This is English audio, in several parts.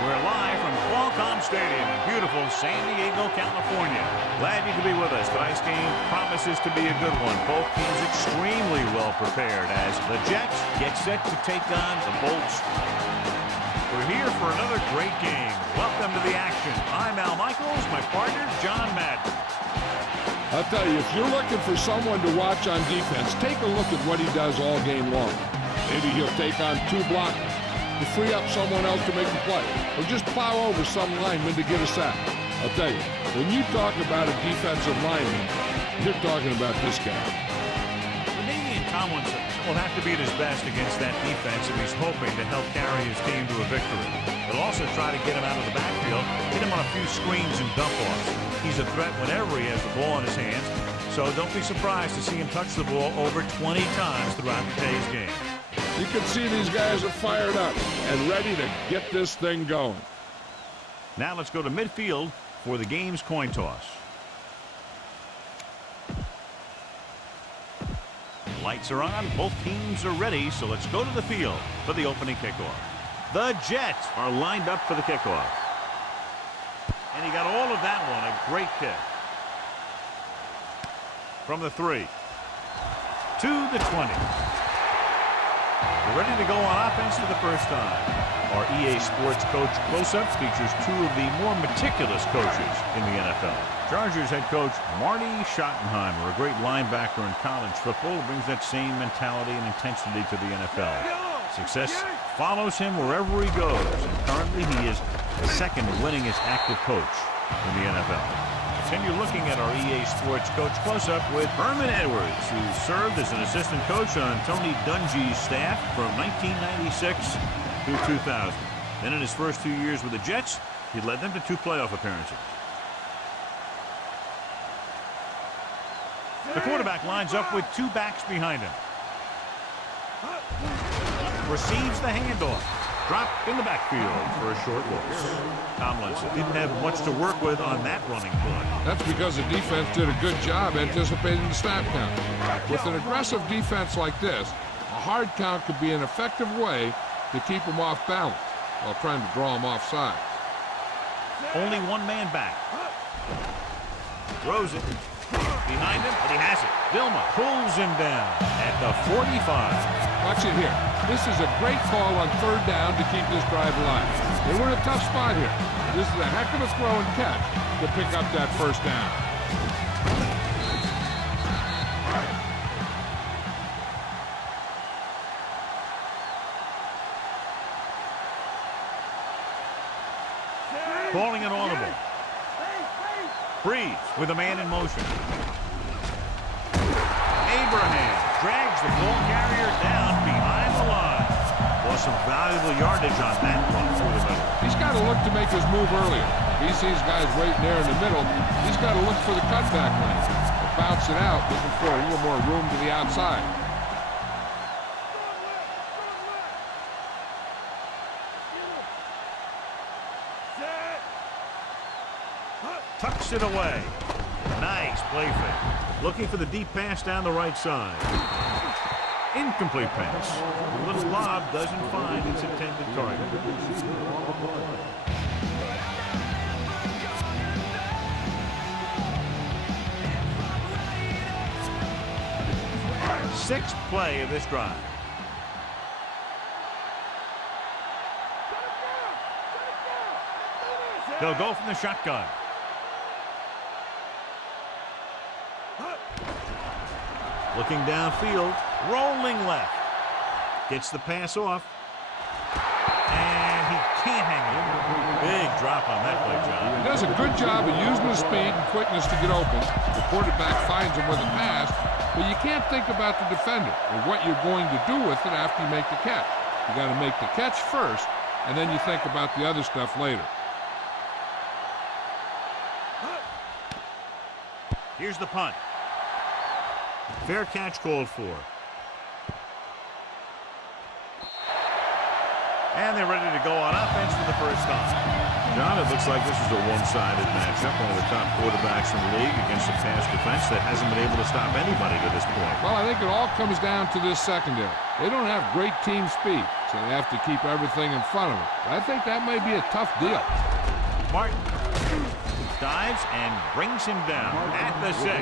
We're live from Qualcomm Stadium in beautiful San Diego, California. Glad you could be with us. Tonight's game promises to be a good one. Both teams extremely well prepared as the Jets get set to take on the Bolts. We're here for another great game. Welcome to the action. I'm Al Michaels, my partner, John Madden. I'll tell you, if you're looking for someone to watch on defense, take a look at what he does all game long. Maybe he'll take on 2 blockers to free up someone else to make the play, or just plow over some lineman to get a sack. I'll tell you, when you talk about a defensive lineman, you're talking about this guy. Canadian Tomlinson will have to be at his best against that defense if he's hoping to help carry his team to a victory. They'll also try to get him out of the backfield, hit him on a few screens and dump-offs. He's a threat whenever he has the ball in his hands, so don't be surprised to see him touch the ball over 20 times throughout today's game. You can see these guys are fired up and ready to get this thing going. Now let's go to midfield for the game's coin toss. Lights are on. Both teams are ready, so let's go to the field for the opening kickoff. The Jets are lined up for the kickoff. And he got all of that one. A great kick. From the 3 to the 20. We're ready to go on offense for the first time. Our EA Sports Coach Close-Up features 2 of the more meticulous coaches in the NFL. Chargers head coach Marty Schottenheimer, a great linebacker in college football, who brings that same mentality and intensity to the NFL. Success follows him wherever he goes, and currently he is the second winningest active coach in the NFL. Continue looking at our EA Sports Coach Close-Up with Herman Edwards, who served as an assistant coach on Tony Dungy's staff from 1996 through 2000. Then in his first 2 years with the Jets, he led them to 2 playoff appearances. The quarterback lines up with 2 backs behind him. Receives the handoff. Dropped in the backfield for a short loss. Tomlinson didn't have much to work with on that running play. That's because the defense did a good job anticipating the snap count. With an aggressive defense like this, a hard count could be an effective way to keep them off balance while trying to draw them offside. Only 1 man back. Throws it. Behind him, but he has it. Vilma pulls him down at the 45. Watch it here. This is a great call on 3rd down to keep this drive alive. They were in a tough spot here. This is a heck of a throw and catch to pick up that 1st down. Calling it audible. Breeze with a man in motion. Abraham drags the ball carrier down behind the line. Lost some valuable yardage on that run through the middle. He's got to look to make his move earlier. If he sees guys waiting there in the middle, he's got to look for the cutback lane. Or bounce it out, looking for a little more room to the outside. Tucks it away. Nice play fake. Looking for the deep pass down the right side. Incomplete pass. The little lob doesn't find its intended target. Sixth play of this drive. They'll go from the shotgun. Looking downfield, rolling left. Gets the pass off. And he can't hang it. Big drop on that play, John. He does a good job of using his speed and quickness to get open. The quarterback finds him with a pass, but you can't think about the defender or what you're going to do with it after you make the catch. You got to make the catch first, and then you think about the other stuff later. Here's the punt. Fair catch called for. And they're ready to go on offense for the first time. John, it looks like this is a one-sided matchup. One of the top quarterbacks in the league against a pass defense that hasn't been able to stop anybody to this point. Well, I think it all comes down to this secondary. They don't have great team speed, so they have to keep everything in front of them. But I think that may be a tough deal. Martin dives and brings him down at the 6.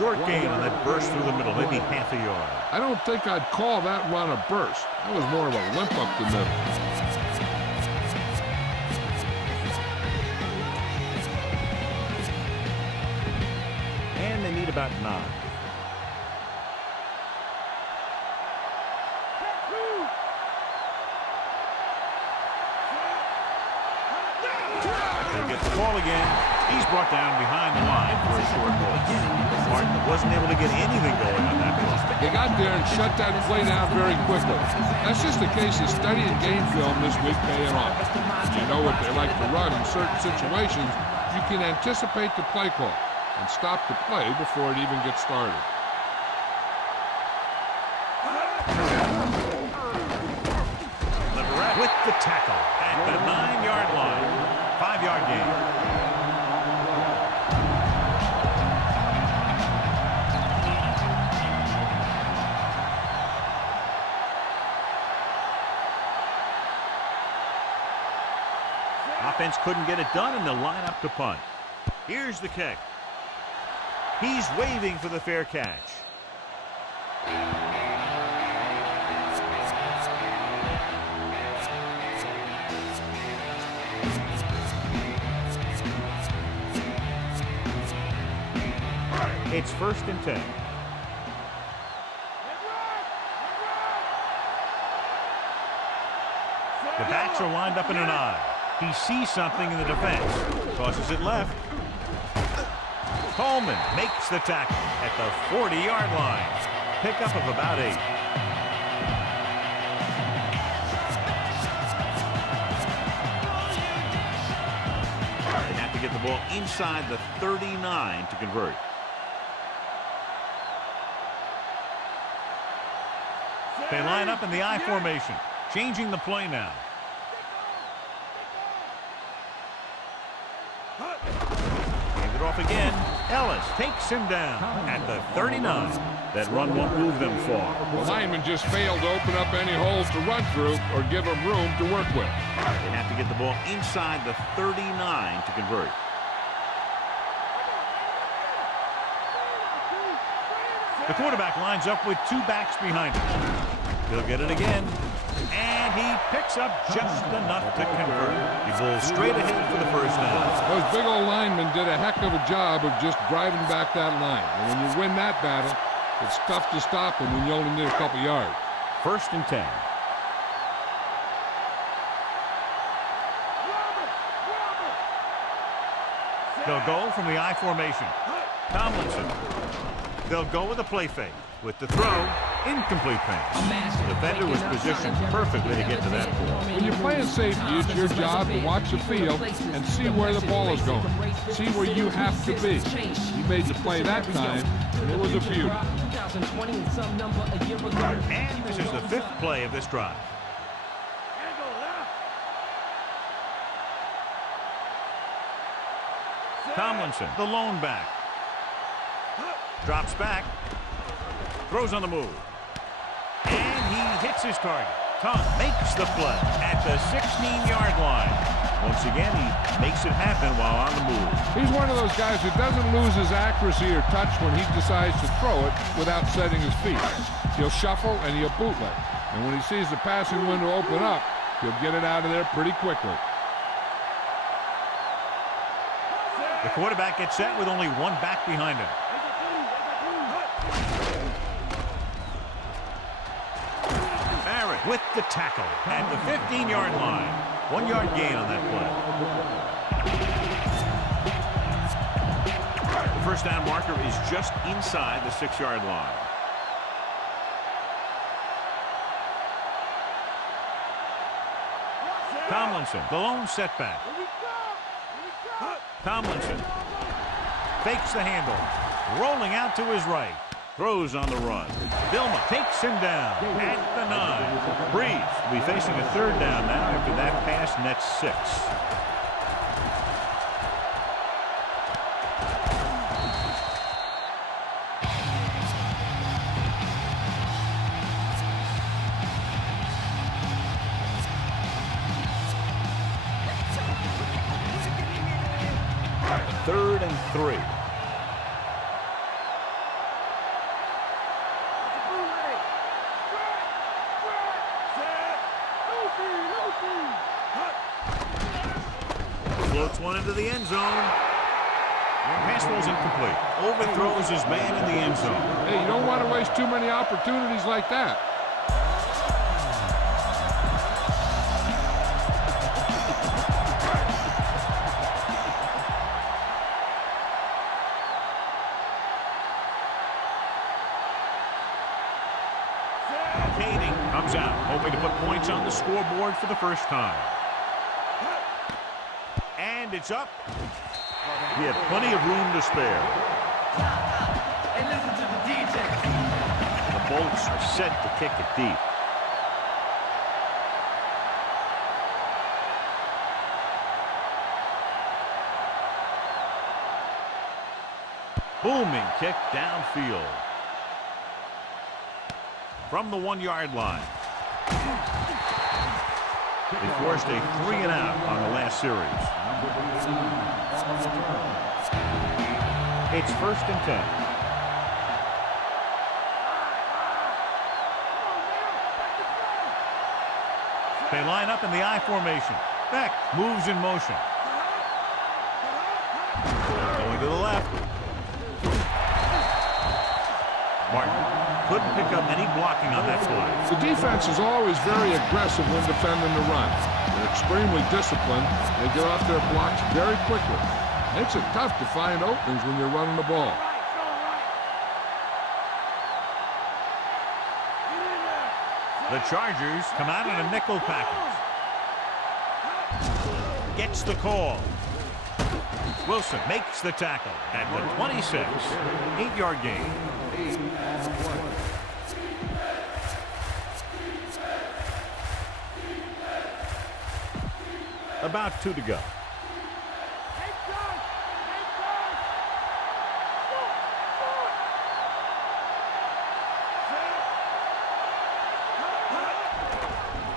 Short gain on that burst through the middle, maybe half a yard. I don't think I'd call that run a burst. That was more of a limp up the middle. And they need about 9. He'll get the ball again. He's brought down behind the line for a short loss. Martin wasn't able to get anything going on that play. They got there and shut that play down very quickly. That's just a case of studying game film this week paying off. You know what they like to run in certain situations. You can anticipate the play call and stop the play before it even gets started. Leverett with the tackle at the 9-yard line. 5-yard gain. Offense couldn't get it done, and they'll line up to punt. Here's the kick. He's waving for the fair catch. It's 1st and 10. The backs are lined up in an I. He sees something in the defense. Tosses it left. Coleman makes the tackle at the 40-yard line. Pickup of about 8. They have to get the ball inside the 39 to convert. They line up in the I formation, changing the play now. Hand it off again. Ellis takes him down at the 39. That run won't move them far. The lineman just failed to open up any holes to run through or give them room to work with. They have to get the ball inside the 39 to convert. The quarterback lines up with 2 backs behind him. He'll get it again. And he picks up just enough to convert. He bowls straight ahead for the first down. Those big old linemen did a heck of a job of just driving back that line. And when you win that battle, it's tough to stop them when you only need a couple yards. 1st and 10. They'll go from the I formation. Tomlinson. They'll go with a play fake. With the throw, incomplete pass. The defender was positioned perfectly to get to that point. When you're playing safety, it's your job to watch the field and see where the ball is going. See where you have to be. He made the play that time, and it was a beauty. And this is the 5th play of this drive. Tomlinson, the lone back. Drops back. Throws on the move. And he hits his target. Tom makes the play at the 16-yard line. Once again, he makes it happen while on the move. He's one of those guys who doesn't lose his accuracy or touch when he decides to throw it without setting his feet. He'll shuffle and he'll bootleg. And when he sees the passing window open up, he'll get it out of there pretty quickly. The quarterback gets set with only 1 back behind him. Barrett with the tackle at the 15-yard line. 1-yard gain on that play. The first down marker is just inside the 6-yard line. Tomlinson, the lone setback. Tomlinson fakes the handle, rolling out to his right, throws on the run. Vilma takes him down at the 9. Breeze will be facing a 3rd down now after that pass nets 6. 3rd and 3. Floats one into the end zone. Pass was incomplete. Overthrows his man in the end zone. Hey, you don't want to waste too many opportunities like that. Comes out, hoping to put points on the scoreboard for the first time. And it's up. He had plenty of room to spare. Hey, listen to the DJ. The Bolts are set to kick it deep. Booming kick downfield. From the 1-yard line. They forced a 3-and-out on the last series. It's 1st and 10. They line up in the I formation. Beck moves in motion. Going to the left. Martin couldn't pick up any blocking on that play. The defense is always very aggressive when defending the run. They're extremely disciplined. They get off their blocks very quickly. Makes it tough to find openings when you're running the ball. The Chargers come out in a nickel package. Gets the call. Wilson makes the tackle at the 26. 8-yard gain. About 2 to go.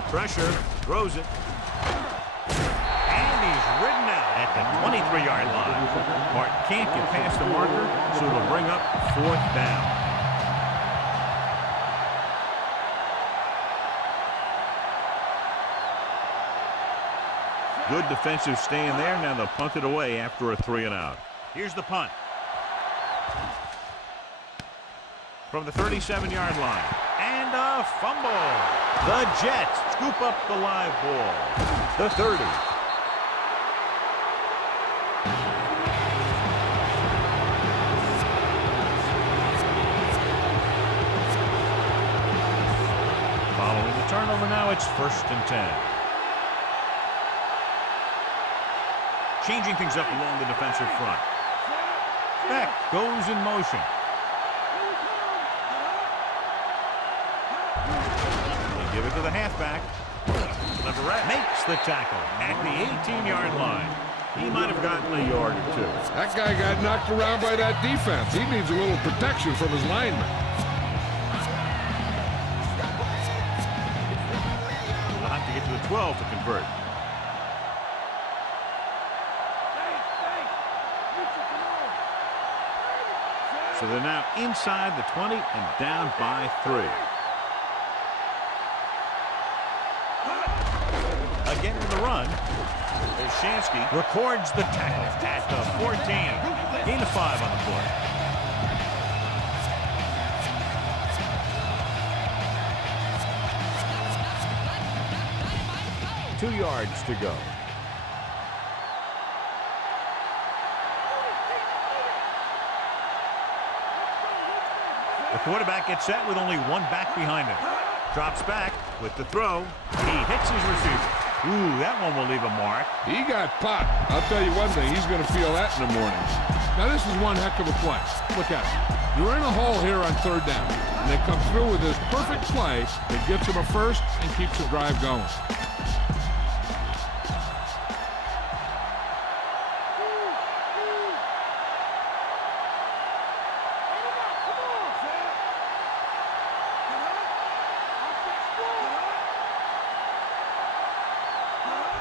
Pressure, throws it. And he's ridden out at the 23-yard line. Martin can't get past the marker, so it'll bring up 4th down. Good defensive stand there. Now they'll punt it away after a 3-and-out. Here's the punt. From the 37-yard line. And a fumble. The Jets scoop up the live ball. The 30. Following the turnover now, it's 1st and 10. Changing things up along the defensive front. Beck goes in motion. They give it to the halfback. Leverett makes the tackle at the 18-yard line. He might have gotten a yard or 2. That guy got knocked around by that defense. He needs a little protection from his linemen. They'll have to get to the 12 to convert. So they're now inside the 20 and down by 3. Again in the run. Olshansky records the tackle at the 14. Gain of 5 on the play. Two yards to go. The quarterback gets set with only one back behind him. Drops back with the throw. He hits his receiver. Ooh, that one will leave a mark. He got popped. I'll tell you one thing, he's going to feel that in the morning. Now, this is one heck of a play. Look at it. You're in a hole here on 3rd down, and they come through with this perfect play that gets them a first and keeps the drive going.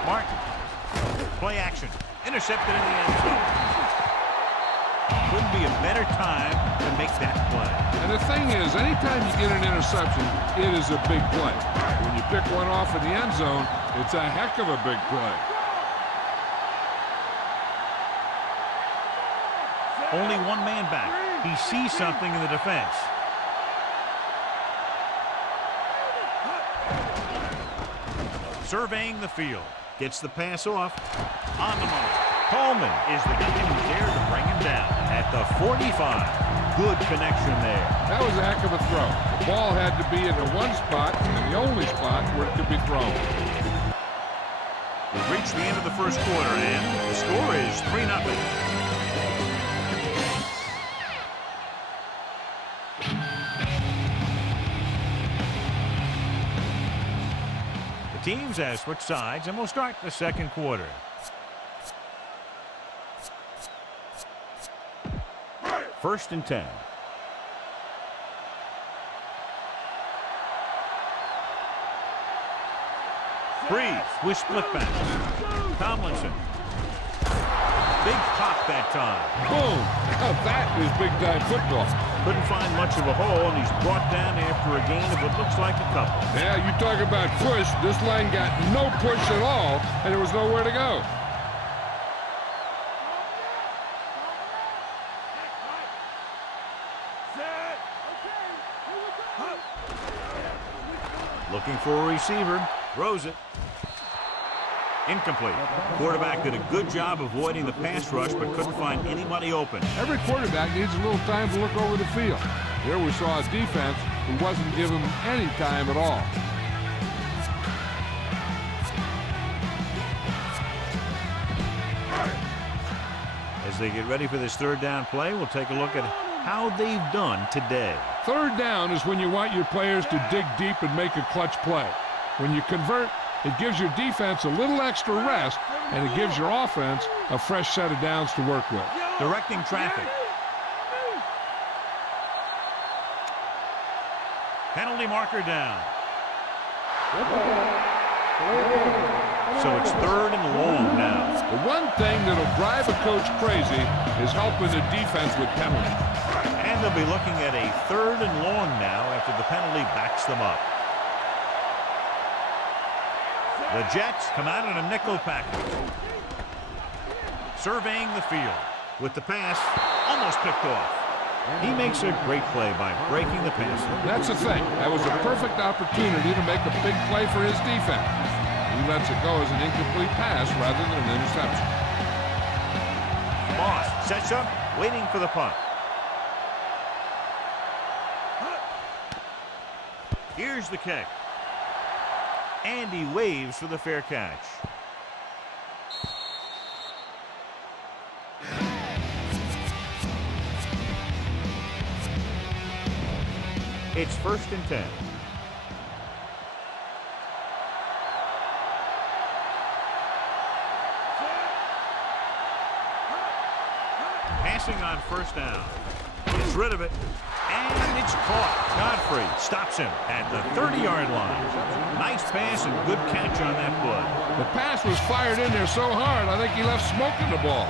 Martin. Play action. Intercepted in the end zone. Couldn't be a better time to make that play. And the thing is, anytime you get an interception, it is a big play. When you pick one off in the end zone, it's a heck of a big play. Only one man back. He sees something in the defense. Surveying the field. Gets the pass off. On the mark. Coleman is the guy who's there to bring him down at the 45. Good connection there. That was a heck of a throw. The ball had to be in the one spot, and the only spot where it could be thrown. We've reached the end of the first quarter, and the score is 3-0. The teams have switched sides, and we'll start the second quarter. First and 10. Breeze with split backs. Tomlinson. Big pop that time. Boom! Now that is big-time football. Couldn't find much of a hole, and he's brought down after a gain of what looks like a couple. Yeah, you talk about push. This line got no push at all, and there was nowhere to go. Looking for a receiver. Throws it. Incomplete. Quarterback did a good job avoiding the pass rush, but couldn't find anybody open. Every quarterback needs a little time to look over the field. Here we saw a defense who wasn't giving him any time at all. As they get ready for this third down play, we'll take a look at how they've done today. Third down is when you want your players to dig deep and make a clutch play. When you convert, it gives your defense a little extra rest, and it gives your offense a fresh set of downs to work with. Directing traffic. Penalty marker down. So it's third and long now. The one thing that'll drive a coach crazy is helping the defense with penalties. And they'll be looking at a third and long now after the penalty backs them up. The Jets come out in a nickel package. Surveying the field. With the pass, almost picked off. He makes a great play by breaking the pass. That's the thing. That was a perfect opportunity to make a big play for his defense. He lets it go as an incomplete pass rather than an interception. Moss sets up, waiting for the punt. Here's the kick. And he waves for the fair catch. It's first and 10. Passing on first down. Gets rid of it. And it's caught. Godfrey stops him at the 30-yard line. Nice pass and good catch on that play. The pass was fired in there so hard, I think he left smoke in the ball.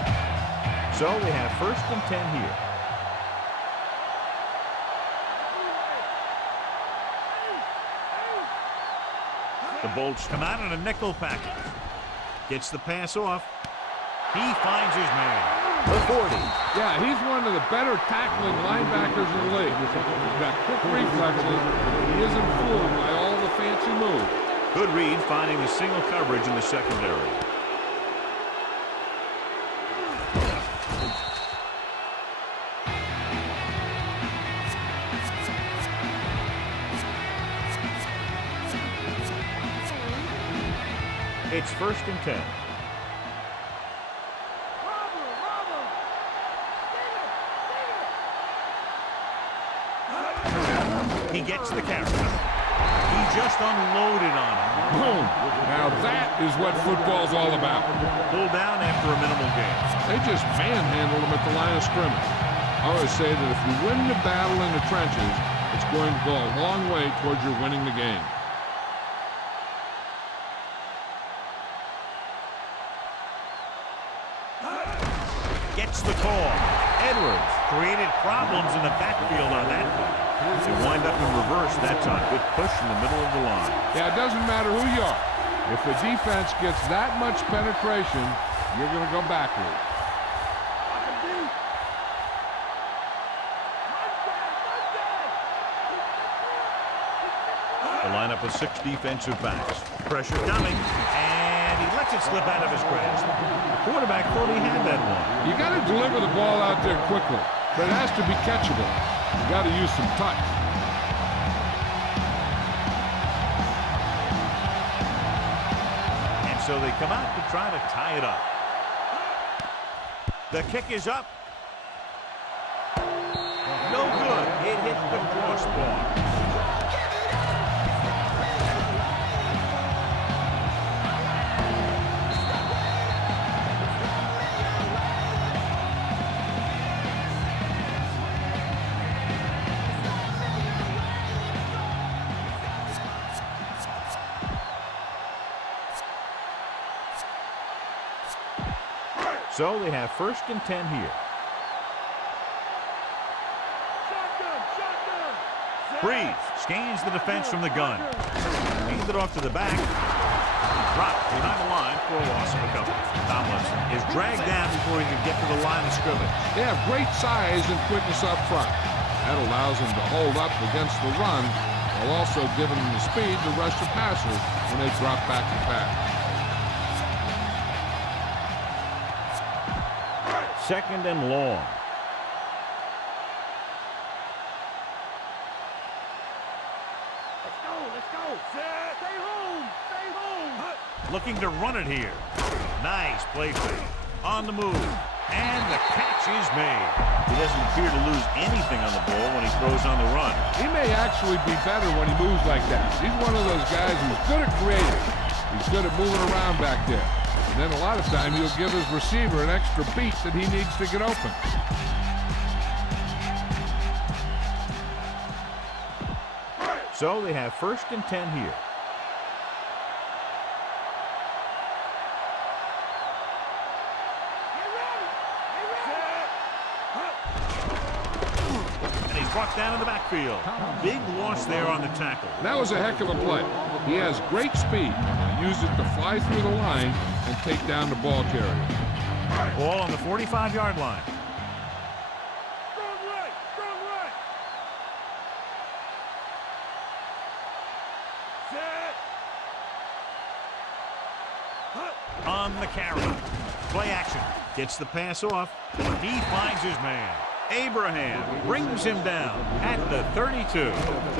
So we have first and 10 here. The Bolts come out in a nickel package. Gets the pass off. He finds his man. The 40. Yeah, he's one of the better tackling linebackers in the league. He's got quick reflexes. He isn't fooled by all the fancy moves. Good read, finding the single coverage in the secondary. It's first and 10. He gets the carry. He just unloaded on him. Boom. Now that is what football's all about. Pulled down after a minimal gain. They just manhandled him at the line of scrimmage. I always say that if you win the battle in the trenches, it's going to go a long way towards your winning the game. Gets the call. Edwards created problems in the backfield on that one. They wind up in reverse that time. Good push in the middle of the line. Yeah, it doesn't matter who you are. If the defense gets that much penetration, you're going to go backward. The lineup of 6 defensive backs. Pressure coming, and he lets it slip out of his grasp. The quarterback thought he had that one. You got to deliver the ball out there quickly, but it has to be catchable. You got to use some touch. And so they come out to try to tie it up. The kick is up. No good. It hit the crossbar. So they have 1st and 10 here. Breeze scans the defense from the gun. Hands it off to the back. Dropped behind the line for a loss of a couple. Tomlinson is dragged down before he can get to the line of scrimmage. They have great size and quickness up front. That allows them to hold up against the run while also giving them the speed to rush the passer when they drop back to pass. 2nd and long. Let's go. Stay home. Looking to run it here. Nice play fake. On the move. And the catch is made. He doesn't appear to lose anything on the ball when he throws on the run. He may actually be better when he moves like that. He's one of those guys who's good at creating. He's good at moving around back there. And then a lot of time he'll give his receiver an extra beat that he needs to get open. So they have 1st and 10 here. And he's brought down in the backfield. Big loss there on the tackle. That was a heck of a play. He has great speed. He used it to fly through the line and take down the ball carrier. Ball on the 45-yard line. Strong right. Set. On the carry. Play action. Gets the pass off. He finds his man. Abraham brings him down at the 32.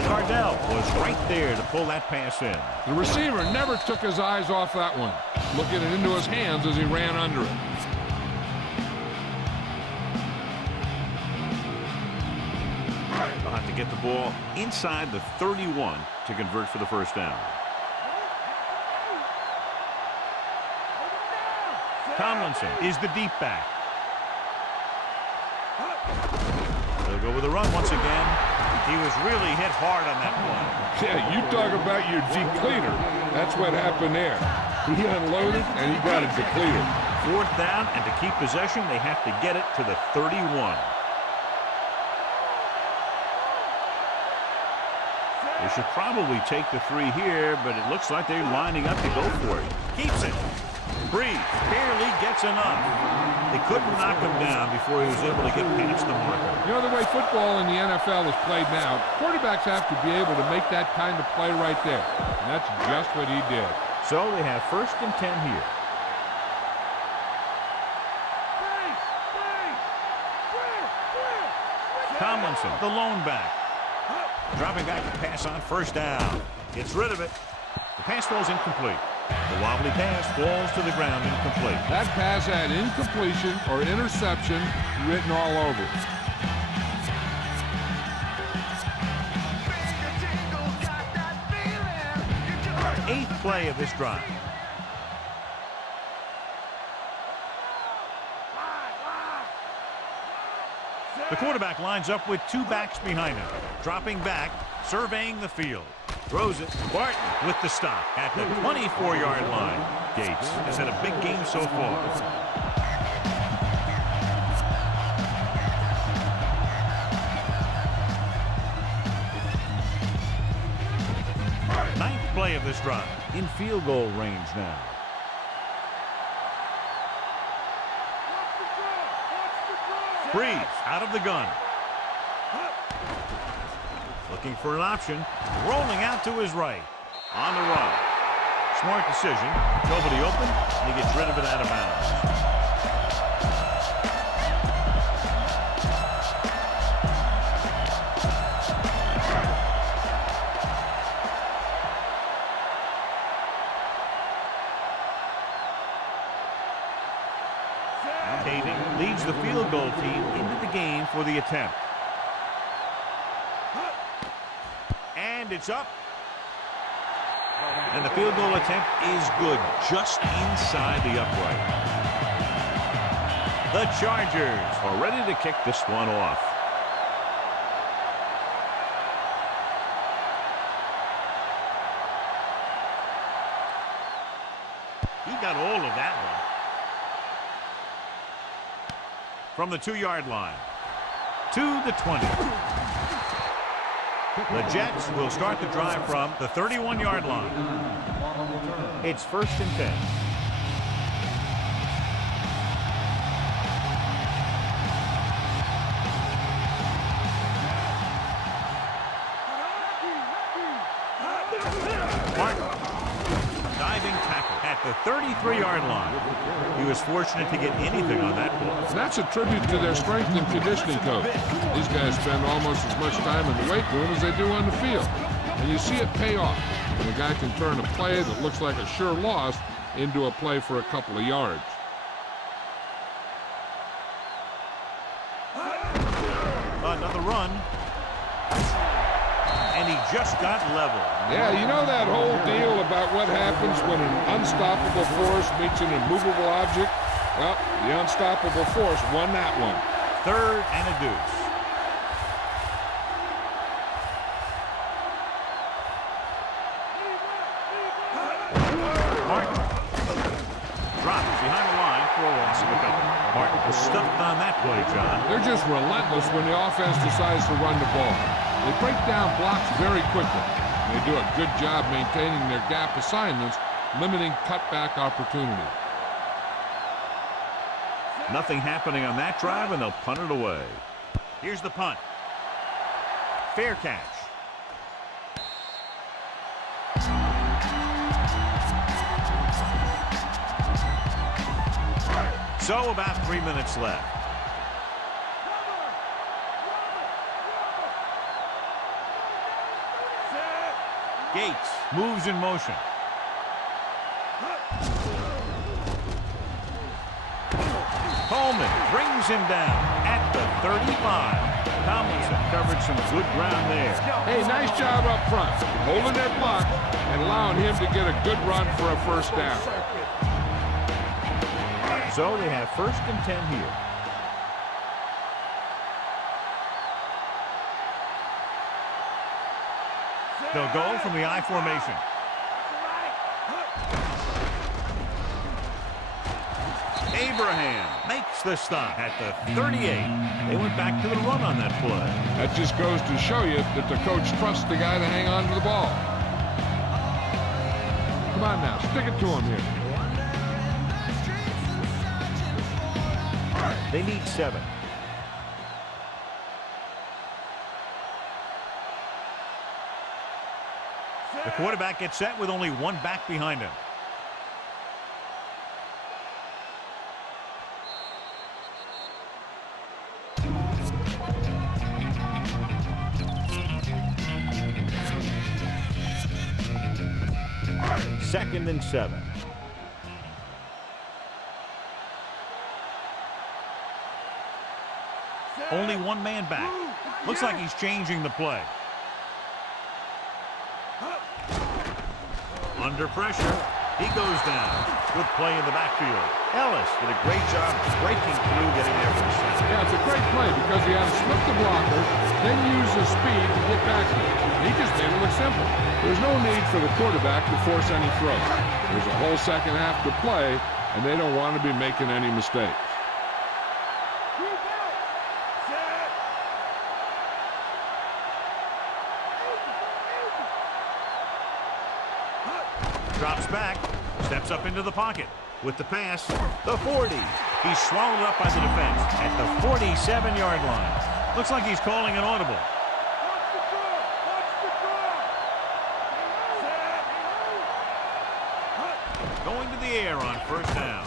Cardell was right there to pull that pass in. The receiver never took his eyes off that one, looking it into his hands as he ran under it. They'll have to get the ball inside the 31 to convert for the 1st down. Tomlinson is the deep back. They'll go with a run once again. He was really hit hard on that one. Yeah, you talk about your depleter. That's what happened there. He unloaded and he got it depleted. 4th down, and to keep possession, they have to get it to the 31. They should probably take the 3 here, but it looks like they're lining up to go for it. Keeps it. Breeze barely gets enough. They couldn't knock him down before he was able to get past the marker. You know, the way football in the NFL is played now, quarterbacks have to be able to make that kind of play right there. And that's just what he did. So they have 1st and 10 here. Tomlinson, the lone back. Dropping back to pass on 1st down. Gets rid of it. The pass falls incomplete. The wobbly pass falls to the ground incomplete. That pass had incompletion or interception written all over it. Eighth play of this drive. The quarterback lines up with 2 backs behind him. Dropping back, surveying the field. Throws it. Barton with the stop at the 24-yard line. Gates has had a big game so far. this drive. In field goal range now. Breeze out of the gun. Looking for an option. Rolling out to his right. On the run. Smart decision. Nobody open. And he gets rid of it out of bounds. Leads the field goal team into the game for the attempt. And it's up. And the field goal attempt is good, just inside the upright. The Chargers are ready to kick this one off. He got all of that one. From the 2-yard line to the 20. The Jets will start the drive from the 31-yard line. It's 1st and 10. Martin, diving tackle at the 33-yard line. He was fortunate to get anything on that ball. That's a tribute to their strength and conditioning coach. These guys spend almost as much time in the weight room as they do on the field. And you see it pay off when a guy can turn a play that looks like a sure loss into a play for a couple of yards. Another run. And he just got level. Yeah, you know that whole deal about what happens when an unstoppable force meets an immovable object? Well, the unstoppable force won that one. 3rd and a deuce. Martin drops behind the line for a loss of a couple. Martin was stuffed on that play, John. They're just relentless when the offense decides to run the ball. They break down blocks very quickly. They do a good job maintaining their gap assignments, limiting cutback opportunity. Nothing happening on that drive, and they'll punt it away. Here's the punt. Fair catch. So about 3 minutes left. Gates moves in motion. Coleman brings him down at the 35. Tomlinson covered some good ground there. Hey, nice job up front, holding their block and allowing him to get a good run for a 1st down. So they have 1st and 10 here. They'll go from the I formation. Abraham makes the stop at the 38. They went back to the run on that play. That just goes to show you that the coach trusts the guy to hang on to the ball. Come on now, stick it to him here. They need 7. The quarterback gets set with only one back behind him. Second and 7. Only one man back. Looks like he's changing the play. Under pressure, he goes down. Good play in the backfield. Ellis did a great job breaking through, getting there for the sack. Yeah, it's a great play because he had to slip the blocker, then use his speed to get back to it. He just made it look simple. There's no need for the quarterback to force any throws. There's a whole second half to play, and they don't want to be making any mistakes. back, steps up into the pocket. With the pass, the 40. He's swallowed up by the defense at the 47-yard line. Looks like he's calling an audible. Going to the air on first down.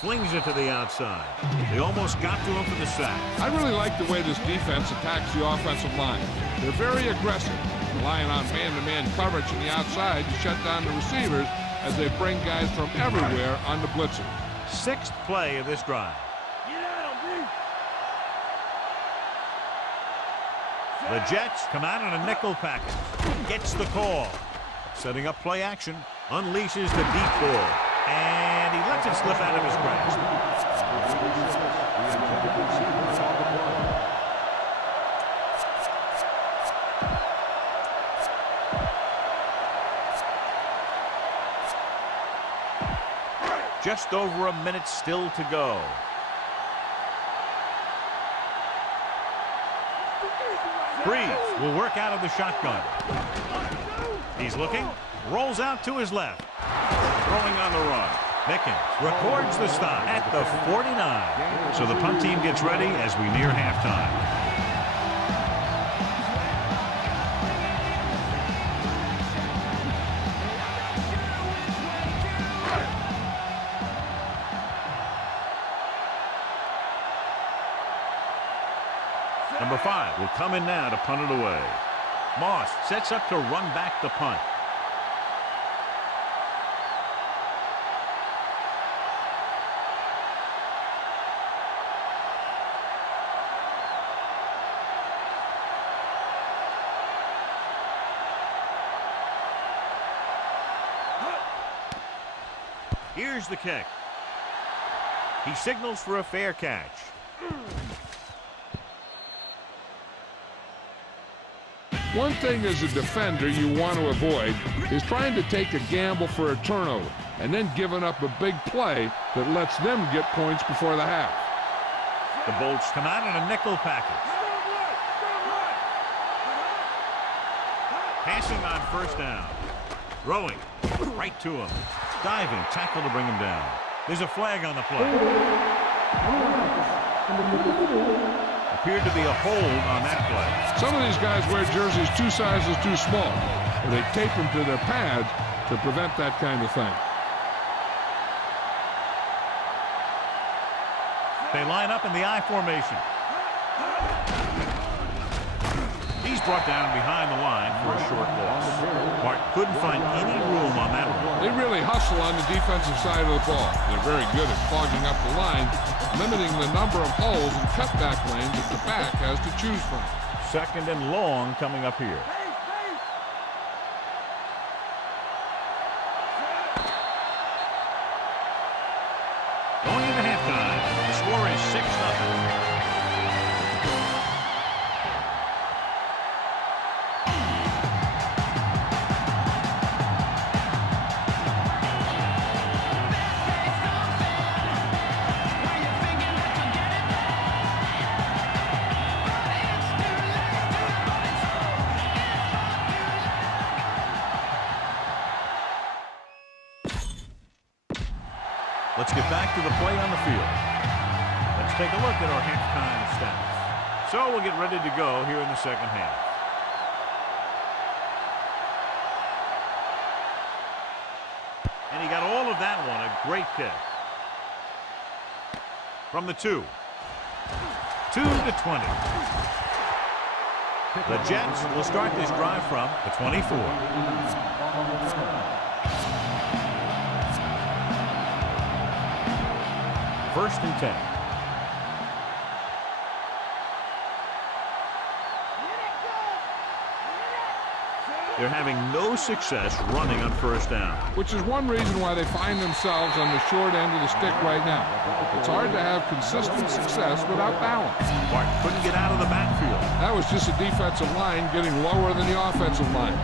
Flings it to the outside. They almost got to him for the sack. I really like the way this defense attacks the offensive line. They're very aggressive, relying on man-to-man coverage on the outside to shut down the receivers as they bring guys from everywhere on the blitzing. Sixth play of this drive. The Jets come out in a nickel package. Gets the call. Setting up play action. Unleashes the deep ball. And he lets it slip out of his grasp. Just over a minute still to go. Breeze will work out of the shotgun. He's looking, rolls out to his left. Throwing on the run. Mickens records the stop at the 49. So the punt team gets ready as we near halftime. Number 5 will come in now to punt it away. Moss sets up to run back the punt. Here's the kick. He signals for a fair catch. One thing as a defender you want to avoid is trying to take a gamble for a turnover and then giving up a big play that lets them get points before the half. The Bolts come out in a nickel package. Passing on first down. Throwing right to him. Diving tackle to bring him down. There's a flag on the play. Appeared to be a hold on that play. Some of these guys wear jerseys 2 sizes too small, or they tape them to their pads to prevent that kind of thing. They line up in the I formation. He's brought down behind the line for a short loss. Mark couldn't find any room on that one. They really hustle on the defensive side of the ball. They're very good at clogging up the line, limiting the number of holes and cutback lanes that the back has to choose from. Second and long coming up here. Going into halftime, the score is 6-0. Let's get back to the play on the field. Let's take a look at our halftime stats. So we'll get ready to go here in the second half. And he got all of that one. A great kick. From the 2. 2 to 20. The Jets will start this drive from the 24. First and 10. They're having no success running on first down. Which is one reason why they find themselves on the short end of the stick right now. It's hard to have consistent success without balance. Mark couldn't get out of the backfield. That was just a defensive line getting lower than the offensive line.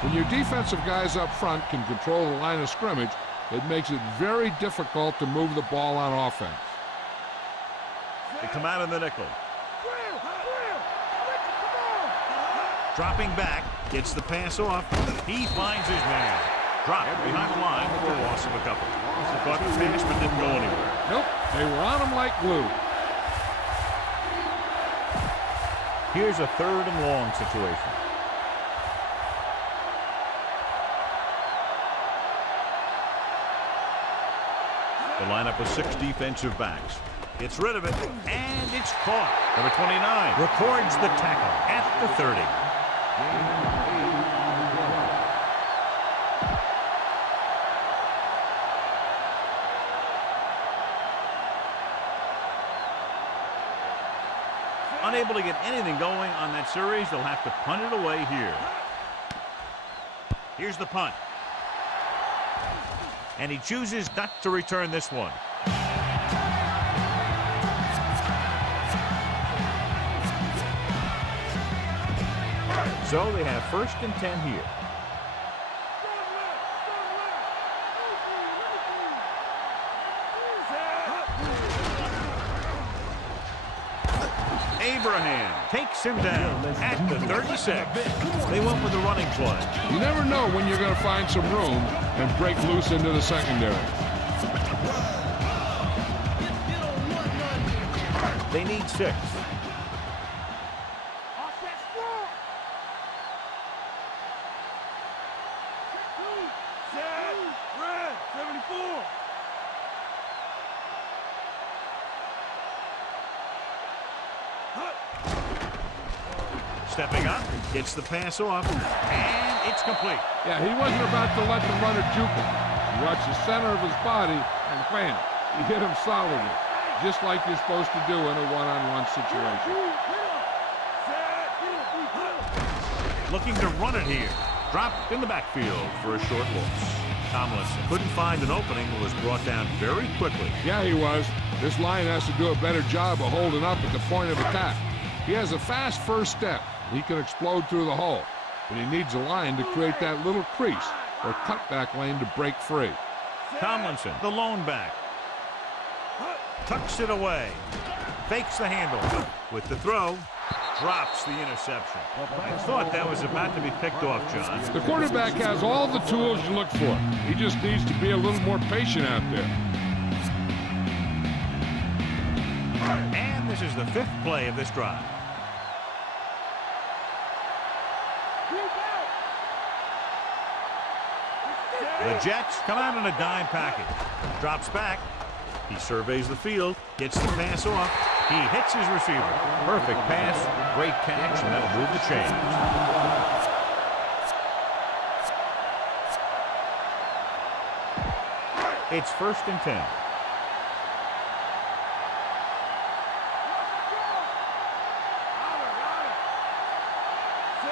When your defensive guys up front can control the line of scrimmage, it makes it very difficult to move the ball on offense. They come out in the nickel. Dropping back, gets the pass off. He finds his man. Dropped behind the line for a loss of a couple. Caught the pass but didn't go anywhere. Nope, they were on him like glue. Here's a 3rd and long situation. The lineup of 6 defensive backs. Gets rid of it, and it's caught. Number 29 records the tackle at the 30. Unable to get anything going on that series, they'll have to punt it away here. Here's the punt. And he chooses not to return this one. So they have 1st and 10 here. Abraham takes him down at the 36. They went with the running play. You never know when you're going to find some room and break loose into the secondary. They need 6. Stepping up, gets the pass off, and it's complete. Yeah, he wasn't about to let the runner juke him. He watched the center of his body, and bam, he hit him solidly, just like you're supposed to do in a one-on-one situation. Looking to run it here. Dropped in the backfield for a short loss. Tomlinson couldn't find an opening and was brought down very quickly. Yeah, he was. This line has to do a better job of holding up at the point of attack. He has a fast first step. He can explode through the hole, but he needs a line to create that little crease or cutback lane to break free. Tomlinson, the lone back, tucks it away, fakes the handle with the throw, drops the interception. I thought that was about to be picked off, John. The quarterback has all the tools you look for. He just needs to be a little more patient out there. And this is the 5th play of this drive. The Jets come out in a dime package. Drops back. He surveys the field. Gets the pass off. He hits his receiver. Perfect pass. Great catch, and that'll move the chains. It's 1st and 10.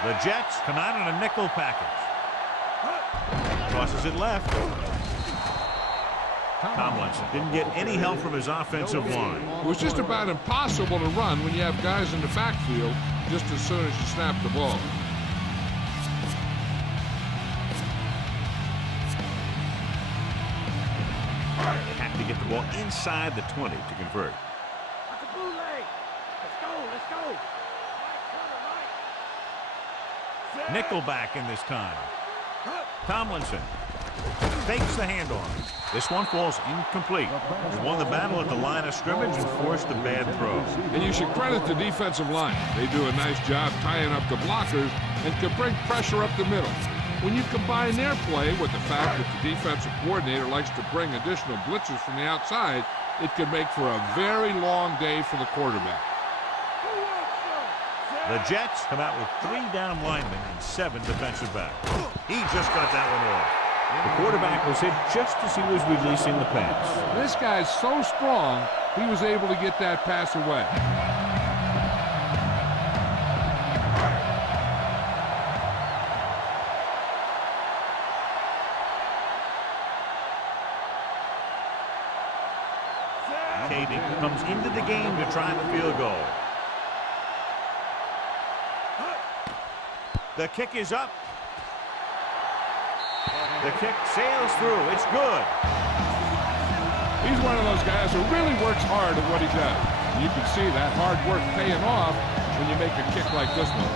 The Jets come out in a nickel package. Crosses it left. Tomlinson didn't get any help from his offensive line. It was just about impossible to run when you have guys in the backfield just as soon as you snap the ball. They have to get the ball inside the 20 to convert. That's a bootleg. Let's go. Nickelback in this time. Tomlinson fakes the handoff. This one falls incomplete. He won the battle at the line of scrimmage and forced a bad throw. And you should credit the defensive line. They do a nice job tying up the blockers and can bring pressure up the middle. When you combine their play with the fact that the defensive coordinator likes to bring additional blitzes from the outside, it can make for a very long day for the quarterback. The Jets come out with 3 down linemen and 7 defensive backs. He just got that one off. The quarterback was hit just as he was releasing the pass. This guy's so strong, he was able to get that pass away. Kading comes into the game to try the field goal. The kick is up. The kick sails through. It's good. He's one of those guys who really works hard at what he does. You can see that hard work paying off when you make a kick like this one.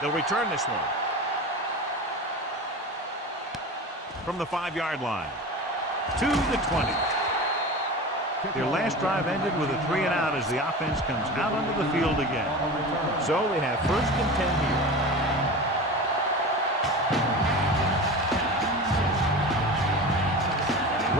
They'll return this one. From the 5-yard line to the 20. Their last drive ended with a 3-and-out as the offense comes out onto the field again. So they have 1st and 10 here.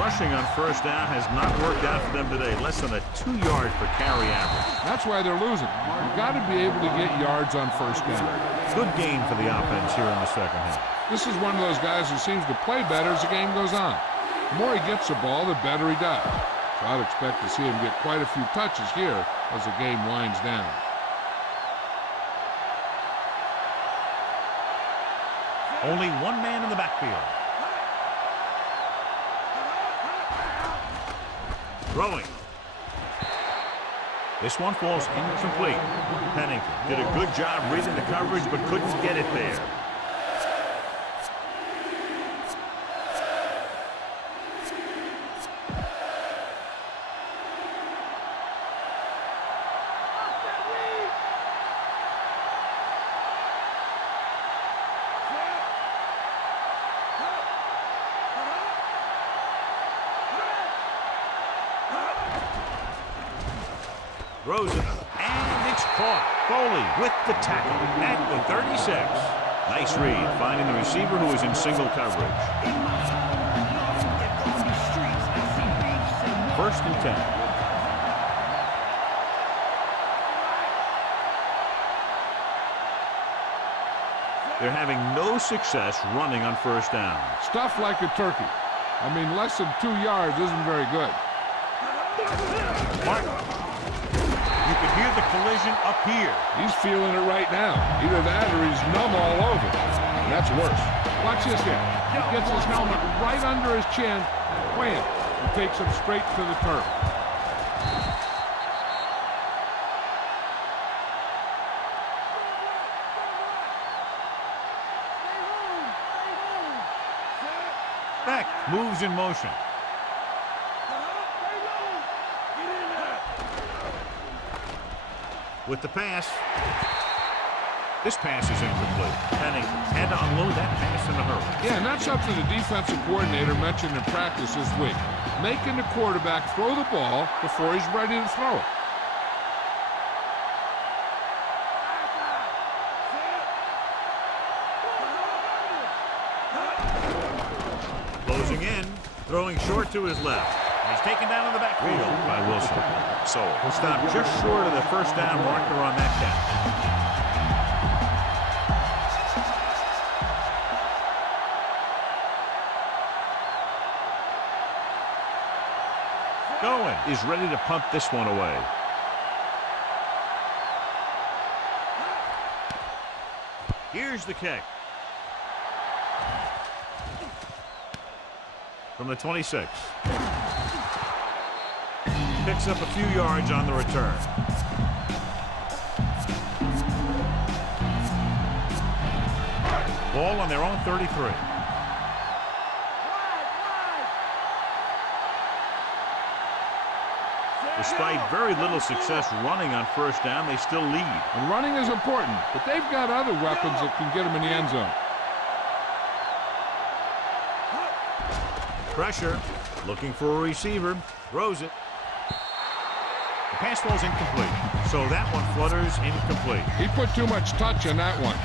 Rushing on 1st down has not worked out for them today. Less than a 2-yard per carry average. That's why they're losing. You've got to be able to get yards on 1st down. Good game for the offense here in the second half. This is one of those guys who seems to play better as the game goes on. The more he gets the ball, the better he does. So I'd expect to see him get quite a few touches here as the game winds down. Only one man in the backfield. Throwing. This one falls incomplete. Pennington did a good job reading the coverage but couldn't get it there. Throws it, and it's caught. Foley with the tackle at the 36. Nice read, finding the receiver who was in single coverage. 1st and 10. They're having no success running on 1st down. Stuff like a turkey. I mean, less than 2 yards isn't very good. Martin. You can hear the collision up here. He's feeling it right now. Either that or he's numb all over. And that's worse. Watch this here. He gets his helmet right under his chin. Wham! And takes him straight to the turf. Beck moves in motion. With the pass. This pass is incomplete. Pennington had to unload that pass in a hurry. Yeah, and that's something the defensive coordinator mentioned in practice this week. Making the quarterback throw the ball before he's ready to throw it. Closing in, throwing short to his left. He's taken down in the backfield by Wilson. So he'll stop just short of the 1st down marker on that catch. Going is ready to punt this one away. Here's the kick. From the 26. Picks up a few yards on the return. Ball on their own 33. Despite very little success running on 1st down, they still lead. And running is important, but they've got other weapons that can get them in the end zone. Pressure, looking for a receiver, throws it. The pass falls incomplete, so that one flutters incomplete. He put too much touch on that one.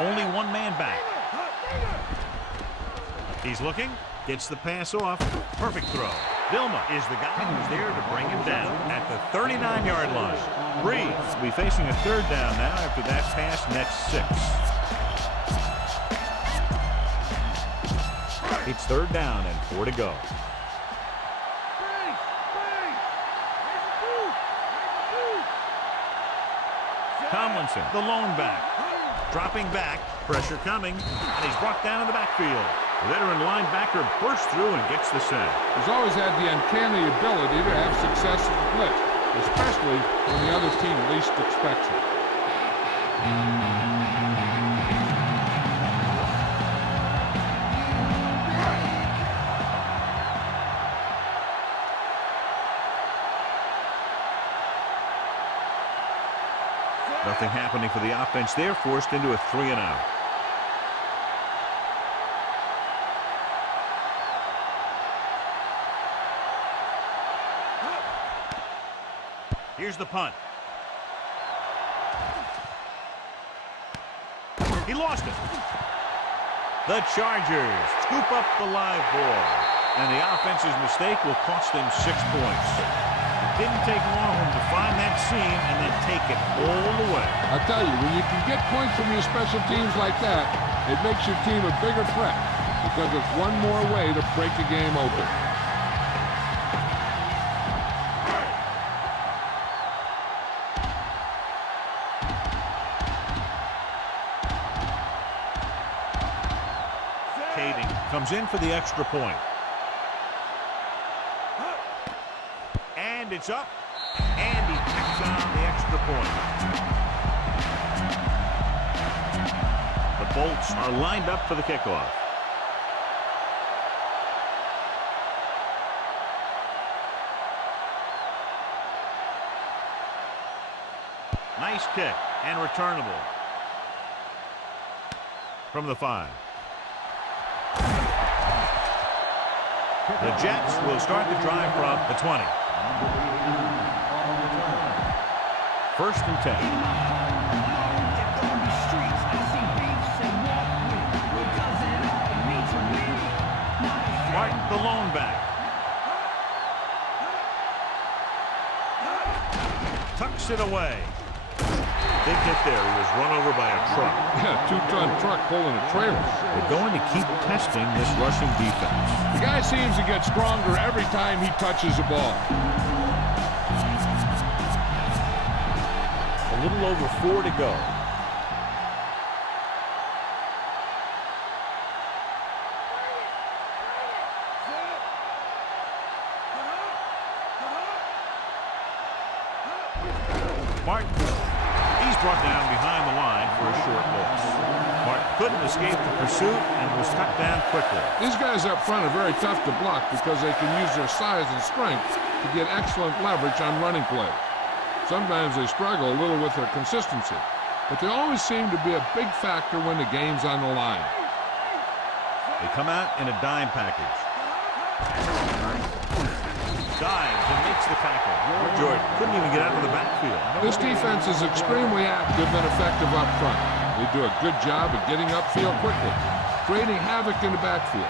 Only one man back. He's looking, gets the pass off. Perfect throw. Vilma is the guy who's there to bring him down at the 39-yard line. Breeze will be facing a 3rd down now after that pass nets 6. It's 3rd down and 4 to go. Tomlinson, the lone back. Dropping back, pressure coming, and he's brought down in the backfield. The veteran linebacker bursts through and gets the sack. He's always had the uncanny ability to have success in the blitz, especially when the other team least expects it. Nothing happening for the offense there, forced into a 3-and-out. Here's the punt. He lost it. The Chargers scoop up the live ball. And the offense's mistake will cost them 6 points. It didn't take long to find that seam and then take it all the way. I tell you, when you can get points from your special teams like that, it makes your team a bigger threat because it's one more way to break a game open. Comes in for the extra point. And it's up. And he tacks on the extra point. The Bolts are lined up for the kickoff. Nice kick and returnable. From the 5. The Jets will start the drive from the 20. 1st and 10. Martin, the lone back. Tucks it away. Big hit there. He was run over by a truck. Yeah, 2-ton truck pulling a trailer. They're going to keep testing this rushing defense. The guy seems to get stronger every time he touches the ball. A little over 4 to go. Martin. He's brought down behind the line for a short loss. Martin couldn't escape the pursuit and was cut down quickly. These guys up front are very tough to block because they can use their size and strength to get excellent leverage on running plays. Sometimes they struggle a little with their consistency, but they always seem to be a big factor when the game's on the line. They come out in a dime package. Dives and makes the tackle. Jordan couldn't even get out of the backfield. This defense is extremely active and effective up front. They do a good job of getting upfield quickly, creating havoc in the backfield.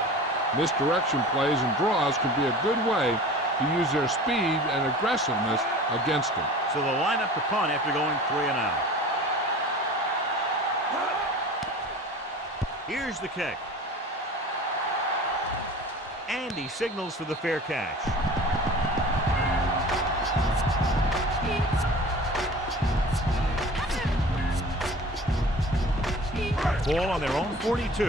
Misdirection plays and draws can be a good way to use their speed and aggressiveness against them. So they'll line up the punt after going 3-and-out. Here's the kick. And he signals for the fair catch. Ball on their own 42.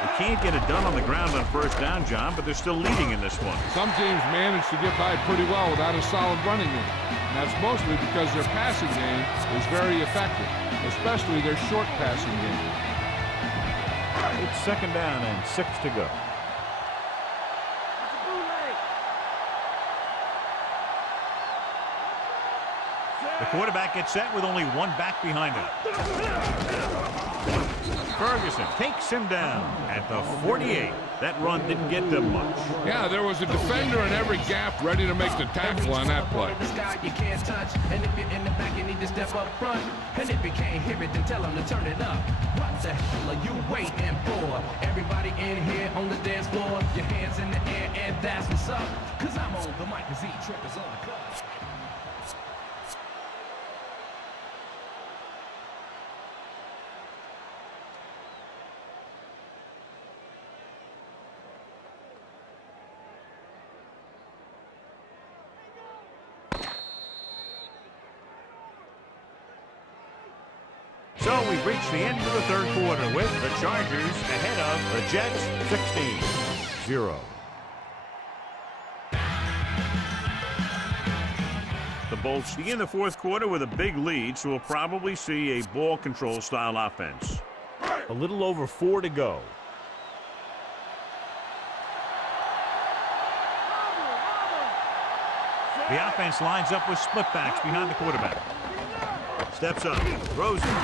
They can't get it done on the ground on 1st down, John, but they're still leading in this one. Some teams manage to get by pretty well without a solid running game. And that's mostly because their passing game is very effective, especially their short passing game. It's 2nd down and 6 to go. The quarterback gets set with only one back behind him. Ferguson takes him down at the 48. That run didn't get them much. Yeah, there was a defender in every gap ready to make the tackle on that play. You can't touch, and if you're in the back, you need to step up front. And if you can't hear it, then tell them to turn it up. What the hell are you waiting for? Everybody in here on the dance floor, your hands in the air, and that's what's up. Cause I'm on the mic, cause E-Trip is on the club. So we've reached the end of the 3rd quarter with the Chargers ahead of the Jets 16-0. The Bolts begin the 4th quarter with a big lead, so we'll probably see a ball control style offense. A little over 4 to go. The offense lines up with split backs behind the quarterback. Steps up, throws it.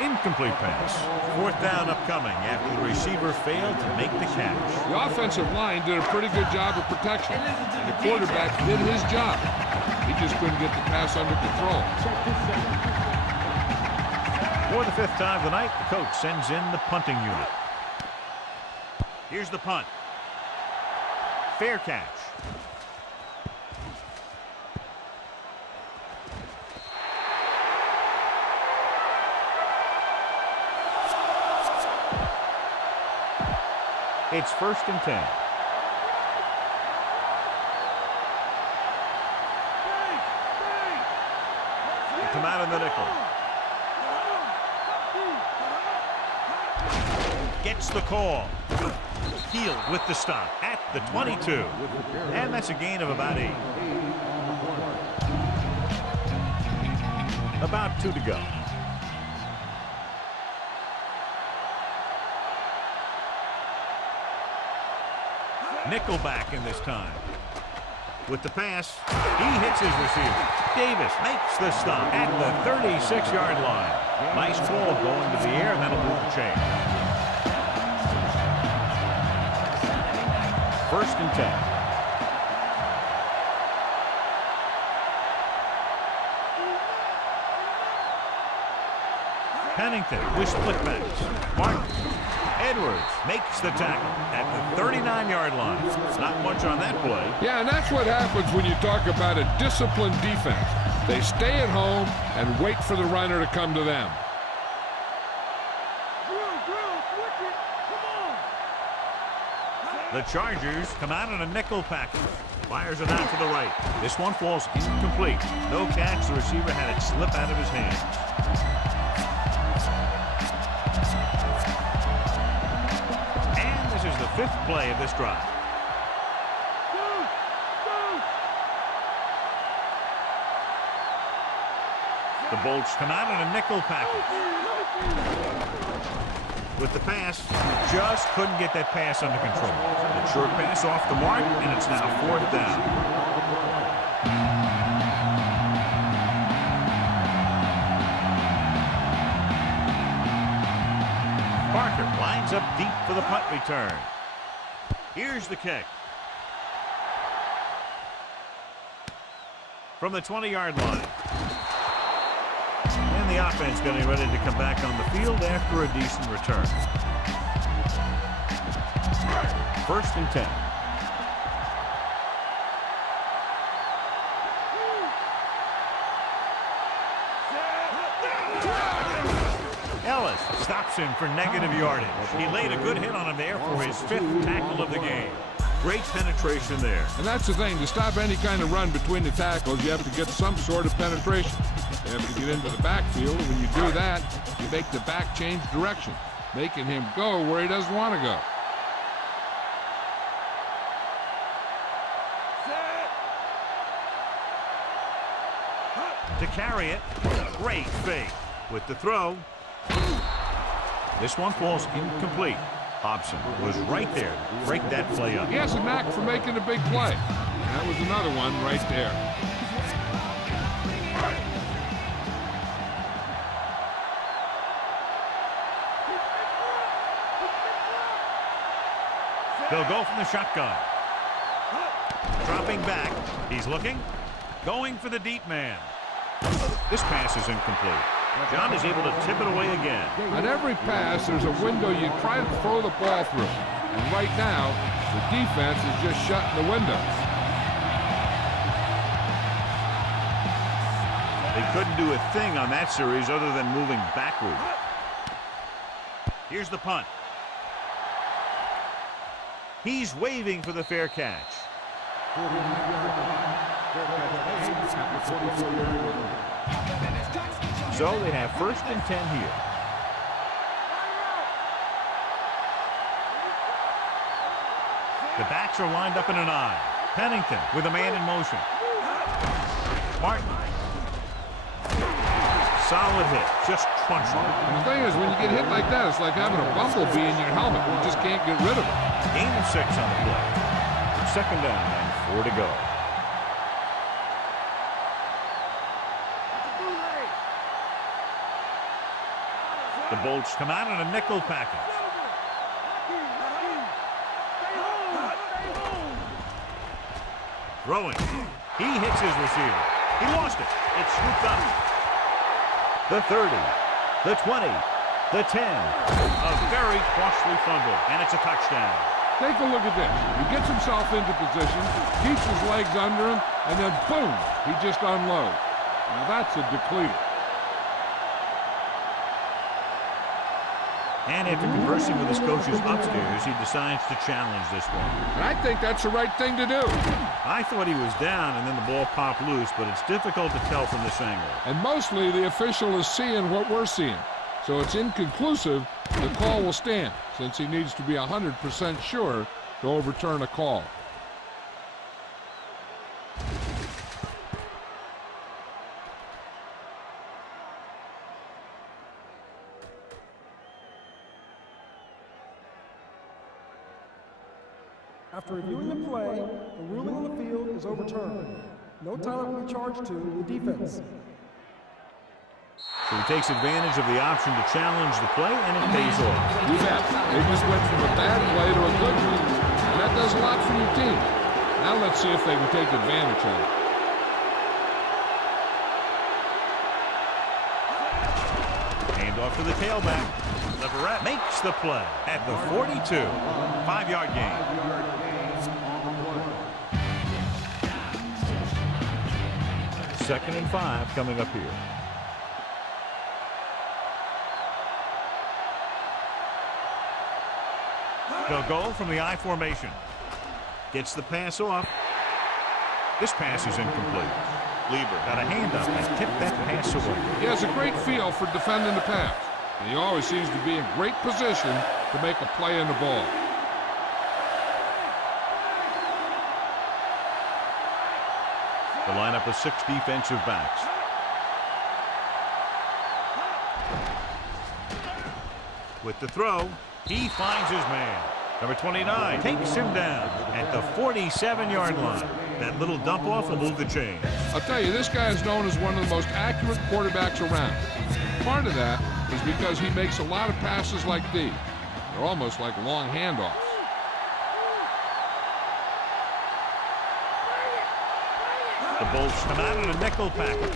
Incomplete pass. Fourth down upcoming after the receiver failed to make the catch. The offensive line did a pretty good job of protection, and the quarterback did his job. He just couldn't get the pass under control. For the fifth time of the night, the coach sends in the punting unit. Here's the punt. Fair catch. It's 1st and 10. Come out in the nickel. Gets the call. Healed with the stop at the 22. And that's a gain of about 8. About 2 to go. Nickelback in this time. With the pass, he hits his receiver. Davis makes the stop at the 36-yard line. Nice ball going to the air, and that'll move the chain. 1st and 10. Pennington with split backs. Martin. Edwards makes the tackle at the 39-yard line. Not much on that play. Yeah, and that's what happens when you talk about a disciplined defense. They stay at home and wait for the runner to come to them. The Chargers come out in a nickel package. Fires it out to the right. This one falls incomplete. No catch. The receiver had it slip out of his hands. Is the 5th play of this drive. The Bolts come out in a nickel package. With the pass, just couldn't get that pass under control. The short pass off the mark, and it's now 4th down. Parker lines up deep for the punt return. Here's the kick. From the 20-yard line. And the offense getting ready to come back on the field after a decent return. 1st and 10. Ellis stops him for negative yardage. He laid a good hit on him there for his 5th tackle of the game. Great penetration there. And that's the thing. To stop any kind of run between the tackles, you have to get some sort of penetration. You have to get into the backfield, and when you do that, you make the back change direction, making him go where he doesn't want to go. To carry it, great fake. With the throw, this one falls incomplete. Hobson was right there to break that play up. He has a knack for making a big play. That was another one right there. They'll go from the shotgun. Dropping back. He's looking. Going for the deep man. This pass is incomplete. John is able to tip it away again. On every pass, there's a window you try to throw the ball through. And right now, the defense is just shutting the window. They couldn't do a thing on that series other than moving backward. Here's the punt. He's waving for the fair catch. So they have 1st and 10 here. The backs are lined up in an I. Pennington with a man in motion. Martin. Solid hit. Just crunching. And the thing is, when you get hit like that, it's like having a bumblebee in your helmet. You just can't get rid of it. Gain of 6 on the play. 2nd down and 4 to go. The Bolts come out in a nickel package. Throwing. He hits his receiver. He lost it. It's scooped up. The 30, the 20, the 10. A very costly fumble, and it's a touchdown. Take a look at this. He gets himself into position, keeps his legs under him, and then boom, he just unloads. Now that's a depleter. And after conversing with his coaches upstairs, he decides to challenge this one. And I think that's the right thing to do. I thought he was down, and then the ball popped loose, but it's difficult to tell from this angle. And mostly the official is seeing what we're seeing. So it's inconclusive. The call will stand, since he needs to be 100% sure to overturn a call. After reviewing the play, the ruling on the field is overturned. No timeout will be charged to the defense. So he takes advantage of the option to challenge the play, and it pays off. You bet. They just went from a bad play to a good one, and that does a lot for your team. Now let's see if they can take advantage of it. Hand off to the tailback. Leverett makes the play at the 42. 5-yard gain. Second and 5 coming up here. They'll go from the I formation. Gets the pass off. This pass is incomplete. Lieber got a hand up and tipped that pass away. He has a great feel for defending the pass. And he always seems to be in great position to make a play in the ball. The lineup of 6 defensive backs. With the throw, he finds his man. Number 29 takes him down at the 47-yard line. That little dump off will move the chain. I'll tell you, this guy is known as one of the most accurate quarterbacks around. Part of that is because he makes a lot of passes like these. They're almost like long handoffs. The Bolts come out in a nickel package.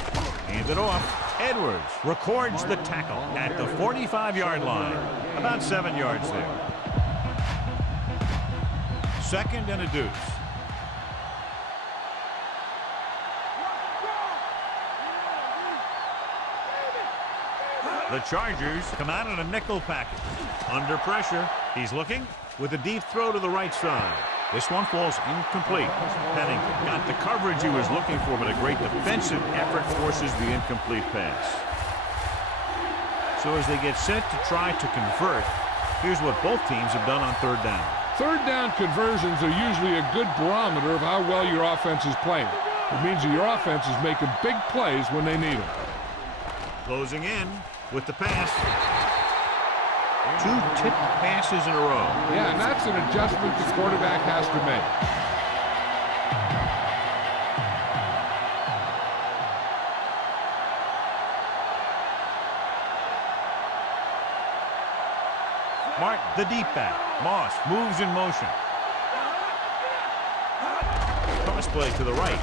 Hand it off. Edwards records the tackle at the 45-yard line. About 7 yards there. Second and a deuce. The Chargers come out in a nickel package. Under pressure. He's looking with a deep throw to the right side. This one falls incomplete. Pennington got the coverage he was looking for, but a great defensive effort forces the incomplete pass. So as they get set to try to convert, here's what both teams have done on third down. Third down conversions are usually a good barometer of how well your offense is playing. It means that your offense is making big plays when they need them. Closing in with the pass. 2 tipped passes in a row. Yeah, and that's an adjustment the quarterback has to make. Martin, the deep back. Moss moves in motion. Cross play to the right.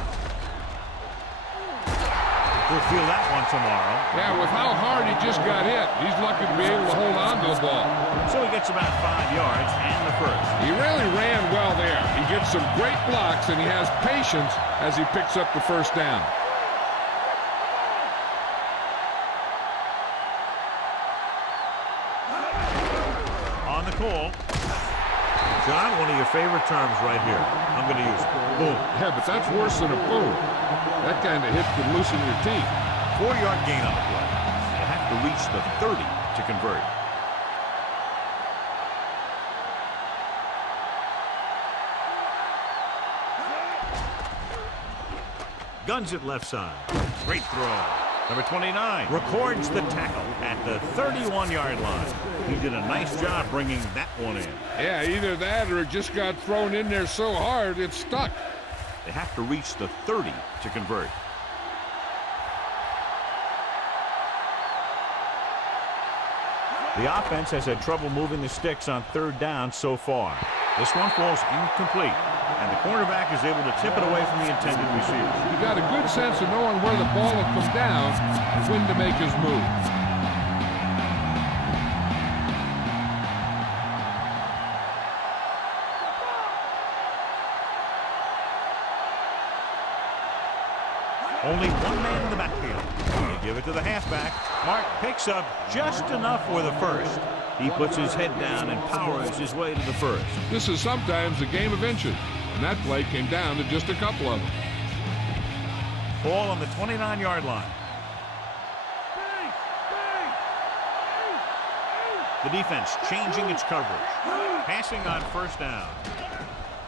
We'll feel that one tomorrow. Yeah, with how hard he just got hit, he's lucky to be able to hold on to the ball. So he gets about 5 yards and the first. He really ran well there. He gets some great blocks, and he has patience as he picks up the first down. On the call. John, one of your favorite terms right here. I'm going to use it. Boom. Yeah, but that's worse than a boom. That kind of hit could loosen your teeth. 4-yard gain on the play. They have to reach the 30 to convert. Guns it left side. Great throw. Number 29 records the tackle at the 31-yard line. He did a nice job bringing that one in. Yeah, either that or it just got thrown in there so hard it stuck. They have to reach the 30 to convert. The offense has had trouble moving the sticks on third down so far. This one falls incomplete, and the cornerback is able to tip it away from the intended receiver. He got a good sense of knowing where the ball will come down and when to make his move. Only one man in the backfield. They give it to the halfback. Mark picks up just enough for the first. He puts his head down and powers his way to the first. This is sometimes a game of inches, and that play came down to just a couple of them. Ball on the 29-yard line. The defense changing its coverage. Passing on first down.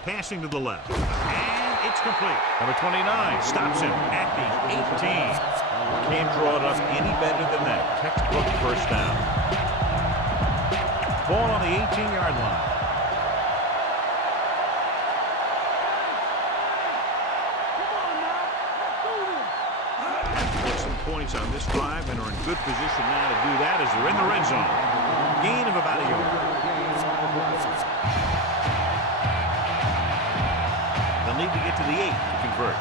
Passing to the left. And it's complete. Number 29 stops him at the 18. Can't draw it up any better than that. Textbook first down. Ball on the 18-yard line. Have to get some points on this drive and are in good position now to do that as they're in the red zone. Gain of about a yard. They'll need to get to the 8 to convert.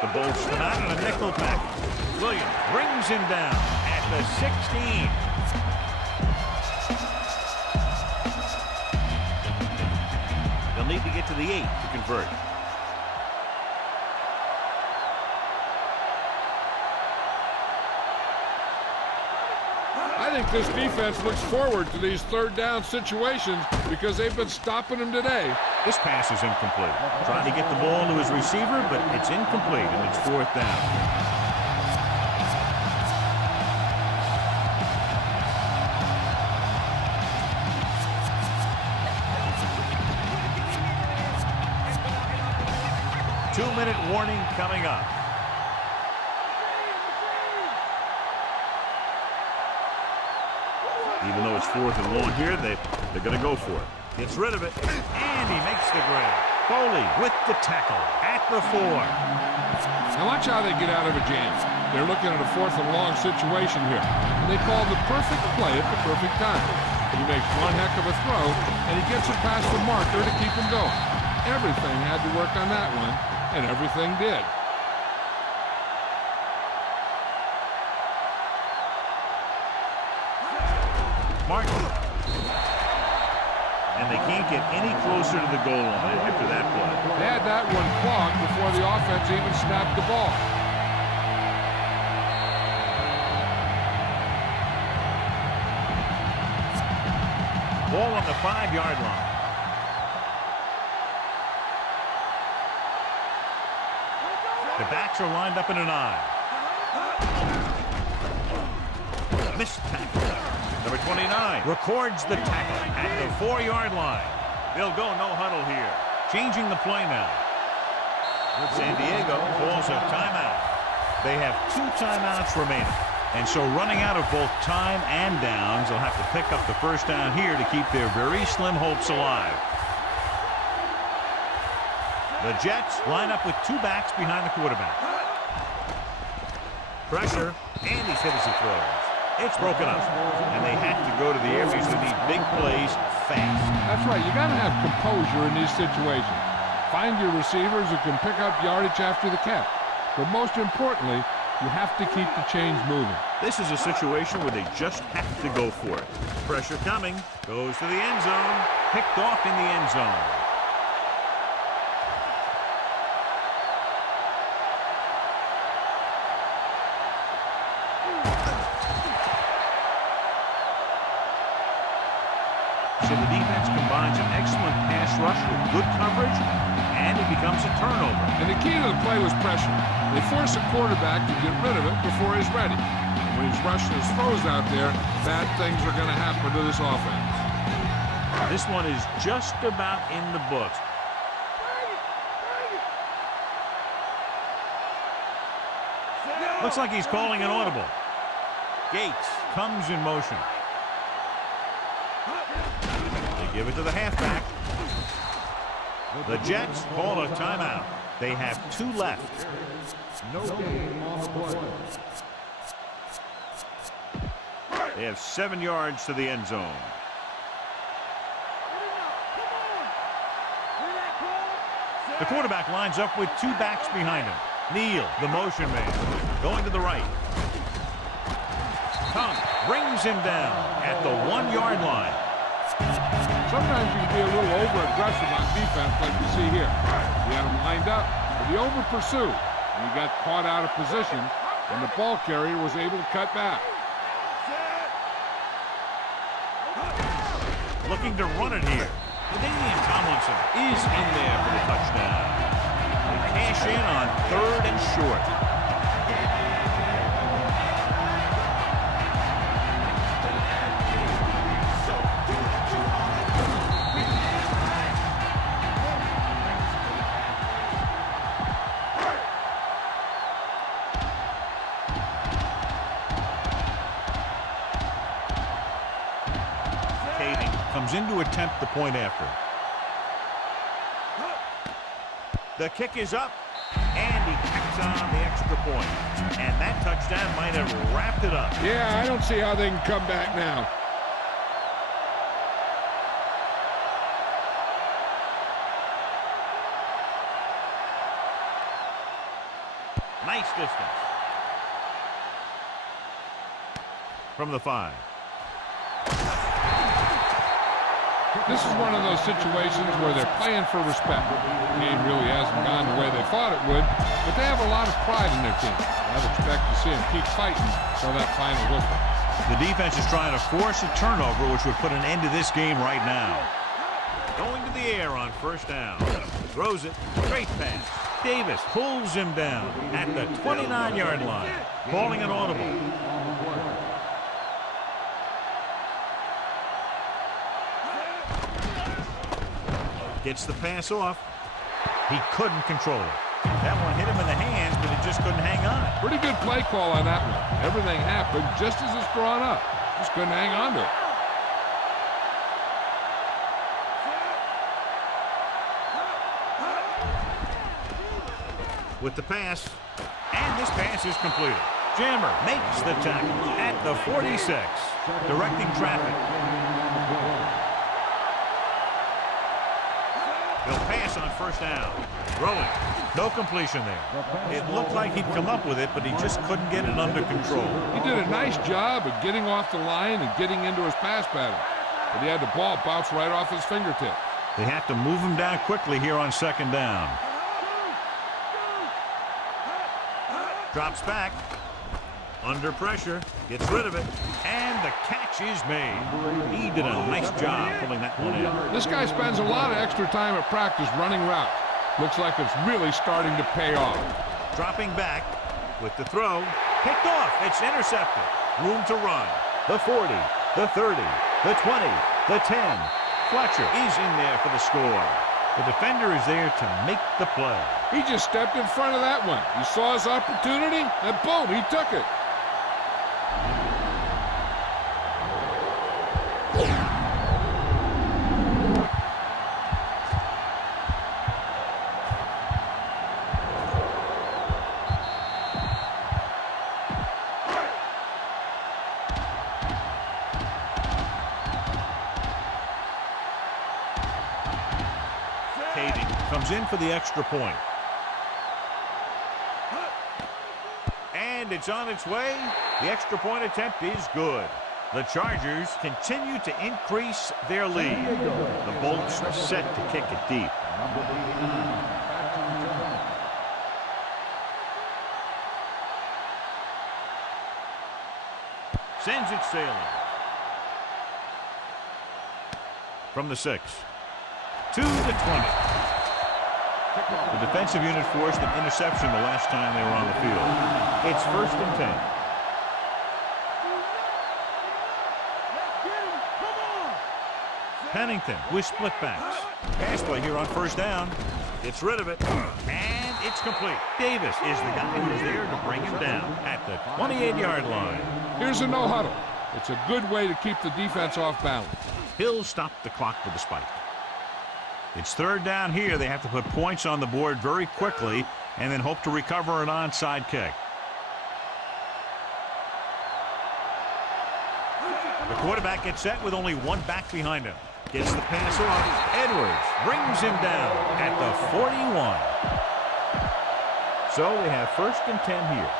The Bolts come out in a nickel package. Williams brings him down at the 16. They'll need to get to the 8 to convert. I think this defense looks forward to these third down situations because they've been stopping them today. This pass is incomplete. Trying to get the ball to his receiver, but it's incomplete, and it's fourth down. Two-minute warning coming up. Even though it's fourth and long here, they're going to go for it. Gets rid of it, and he makes the grab. Foley with the tackle at the 4. Now watch how they get out of a jam. They're looking at a fourth and long situation here. And they call the perfect play at the perfect time. He makes one heck of a throw, and he gets it past the marker to keep him going. Everything had to work on that one, and everything did. Martin. And they can't get any closer to the goal line after that play. They had that one clogged before the offense even snapped the ball. Ball on the 5-yard line. The backs are lined up in an eye. Missed tackle. Number 29 records the tackle at the 4-yard line. They'll go no huddle here. Changing the play now. San Diego calls a timeout. They have 2 timeouts remaining. And so running out of both time and downs, they'll have to pick up the first down here to keep their very slim hopes alive. The Jets line up with 2 backs behind the quarterback. Pressure, and he's hit as he throws. It's broken up, and they have to go to the areas that need big plays fast. That's right. You got to have composure in these situations. Find your receivers who can pick up yardage after the catch. But most importantly, you have to keep the chains moving. This is a situation where they just have to go for it. Pressure coming, goes to the end zone, picked off in the end zone. So the defense combines an excellent pass rush with good coverage, and it becomes a turnover. And the key to the play was pressure. They force the quarterback to get rid of it before he's ready. And when he's rushing his throws out there, bad things are going to happen to this offense. This one is just about in the books. Looks like he's calling an audible. Gates comes in motion. They give it to the halfback. The Jets call a timeout. They have 2 left. No gain on the play. They have 7 yards to the end zone. The quarterback lines up with 2 backs behind him. Neal, the motion man, going to the right. Punt brings him down at the 1-yard line. Sometimes you can be a little over-aggressive on defense like you see here. You had him lined up, but he over-pursued. And he got caught out of position, and the ball carrier was able to cut back. Looking to run it here. Damian Tomlinson is in there for the touchdown. They cash in on 3rd and short. Comes in to attempt the point after. The kick is up, and he tacks on the extra point. And that touchdown might have wrapped it up. Yeah, I don't see how they can come back now. Nice distance. From the 5. This is one of those situations where they're playing for respect. The game really hasn't gone the way they thought it would, but they have a lot of pride in their team. I'd expect to see them keep fighting till that final whistle. The defense is trying to force a turnover, which would put an end to this game right now. Going to the air on 1st down. Throws it. Great pass. Davis pulls him down at the 29-yard line. Calling an audible. Gets the pass off. He couldn't control it. That one hit him in the hands, but it just couldn't hang on. Pretty good play call on that one. Everything happened just as it's drawn up. Just couldn't hang on to it. With the pass, and this pass is completed. Jammer makes the tackle at the 46, directing traffic. They'll pass on 1st down. Throwing. No completion there. It looked like he'd come up with it, but he just couldn't get it under control. He did a nice job of getting off the line and getting into his pass pattern. But he had the ball bounce right off his fingertip. They have to move him down quickly here on 2nd down. Drops back. Under pressure. Gets rid of it. And the catch is made. He did a nice job pulling that one in. This guy spends a lot of extra time at practice running routes. Looks like it's really starting to pay off. Dropping back with the throw. Picked off. It's intercepted. Room to run. The 40. The 30. The 20. The 10. Fletcher is in there for the score. The defender is there to make the play. He just stepped in front of that one. He saw his opportunity, and boom, he took it. Comes in for the extra point. And it's on its way. The extra point attempt is good. The Chargers continue to increase their lead. The Bolts are set to kick it deep. Sends it sailing. From the 6. To the 20. The defensive unit forced an interception the last time they were on the field. It's 1st and 10. Pennington with split backs. Pass play here on 1st down. Gets rid of it. And it's complete. Davis is the guy who's there to bring him down at the 28-yard line. Here's a no huddle. It's a good way to keep the defense off balance. He'll stop the clock with a spike. It's third down here. They have to put points on the board very quickly and then hope to recover an onside kick. The quarterback gets set with only one back behind him. Gets the pass off. Edwards brings him down at the 41. So they have 1st and 10 here.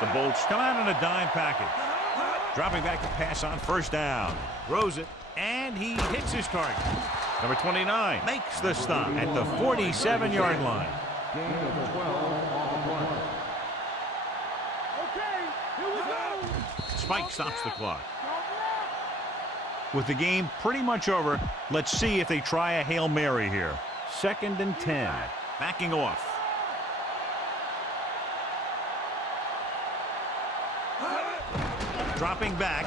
The Bolts come out in a dime package. Dropping back to pass on 1st down. Throws it, and he hits his target. Number 29 makes the stop at the 47-yard line. Gain of 12 on the play. Okay, here we go. Spike stops the clock. With the game pretty much over, let's see if they try a Hail Mary here. 2nd and 10. Backing off. Dropping back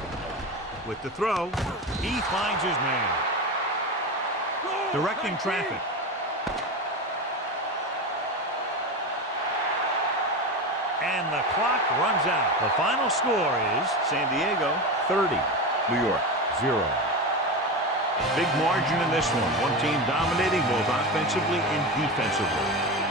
with the throw. He finds his man. Directing traffic. And the clock runs out. The final score is San Diego 30, New York 0. Big margin in this one. One team dominating both offensively and defensively.